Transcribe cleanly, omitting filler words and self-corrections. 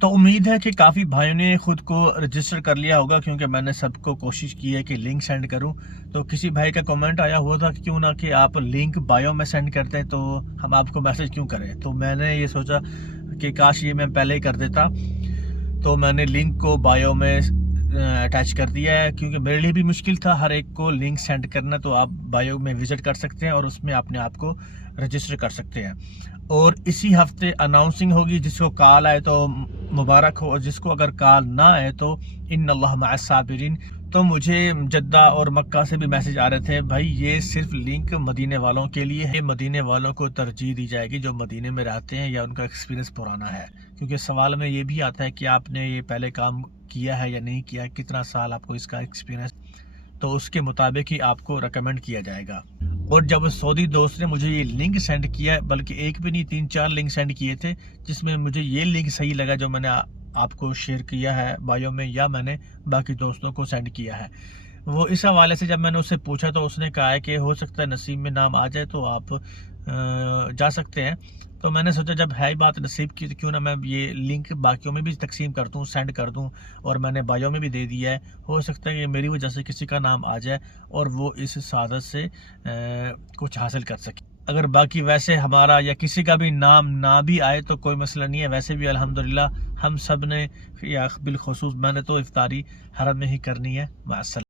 تو امید ہے کہ کافی بھائیوں نے خود کو رجسٹر کر لیا ہوگا، کیونکہ میں نے سب کو کوشش کی ہے کہ لنک سینڈ کروں۔ تو کسی بھائی کا کمنٹ آیا ہوا تھا کہ کیوں نہ کہ آپ لنک بایو میں سینڈ کرتے ہیں، تو ہم آپ کو میسج کیوں کریں۔ تو میں نے یہ سوچا کہ کاش یہ میں پہلے ہی کر دیتا، تو میں نے لنک کو بایو میں اٹیچ کر دیا ہے، کیونکہ میرے لیے بھی مشکل تھا ہر ایک کو لنک سینڈ کرنا۔ تو آپ بایو میں وزٹ کر سکتے ہیں اور اس میں اپنے آپ کو رجسٹر کر سکتے ہیں۔ اور اسی ہفتے اناؤنسنگ ہوگی، جس کو کال آئے تو مبارک ہو، اور جس کو اگر کال نہ آئے تو ان اللہ مع الصابرین۔ تو مجھے جدہ اور مکہ سے بھی میسج آ رہے تھے، بھائی یہ صرف لنک مدینے والوں کے لیے ہے، مدینے والوں کو ترجیح دی جائے گی جو مدینے میں رہتے ہیں یا ان کا ایکسپیرینس پرانا ہے، کیونکہ سوال میں یہ بھی آتا ہے کہ آپ نے یہ پہلے کام کیا ہے یا نہیں کیا، کتنا سال آپ کو اس کا ایکسپیرینس، تو اس کے مطابق ہی آپ کو ریکمنڈ کیا جائے گا۔ اور جب سعودی دوست نے مجھے یہ لنک سینڈ کیا، بلکہ ایک بھی نہیں 3-4 لنک سینڈ کیے تھے، جس میں مجھے یہ لنک صحیح لگا جو میں نے آپ کو شیئر کیا ہے بایو میں، یا میں نے باقی دوستوں کو سینڈ کیا ہے۔ وہ اس حوالے سے جب میں نے اس سے پوچھا تو اس نے کہا ہے کہ ہو سکتا ہے نصیب میں نام آ جائے تو آپ جا سکتے ہیں۔ تو میں نے سوچا جب ہے ہی بات نصیب کی تو کیوں نہ میں یہ لنک باقیوں میں بھی تقسیم کر دوں، سینڈ کر دوں، اور میں نے بایو میں بھی دے دیا ہے۔ ہو سکتا ہے کہ میری وجہ سے کسی کا نام آ جائے اور وہ اس سعادت سے کچھ حاصل کر سکے۔ اگر باقی ویسے ہمارا یا کسی کا بھی نام نہ بھی آئے تو کوئی مسئلہ نہیں ہے، ویسے بھی الحمدللہ ہم سب نے، یا بالخصوص میں نے تو افطاری حرم میں ہی کرنی ہے۔ مع السلامہ۔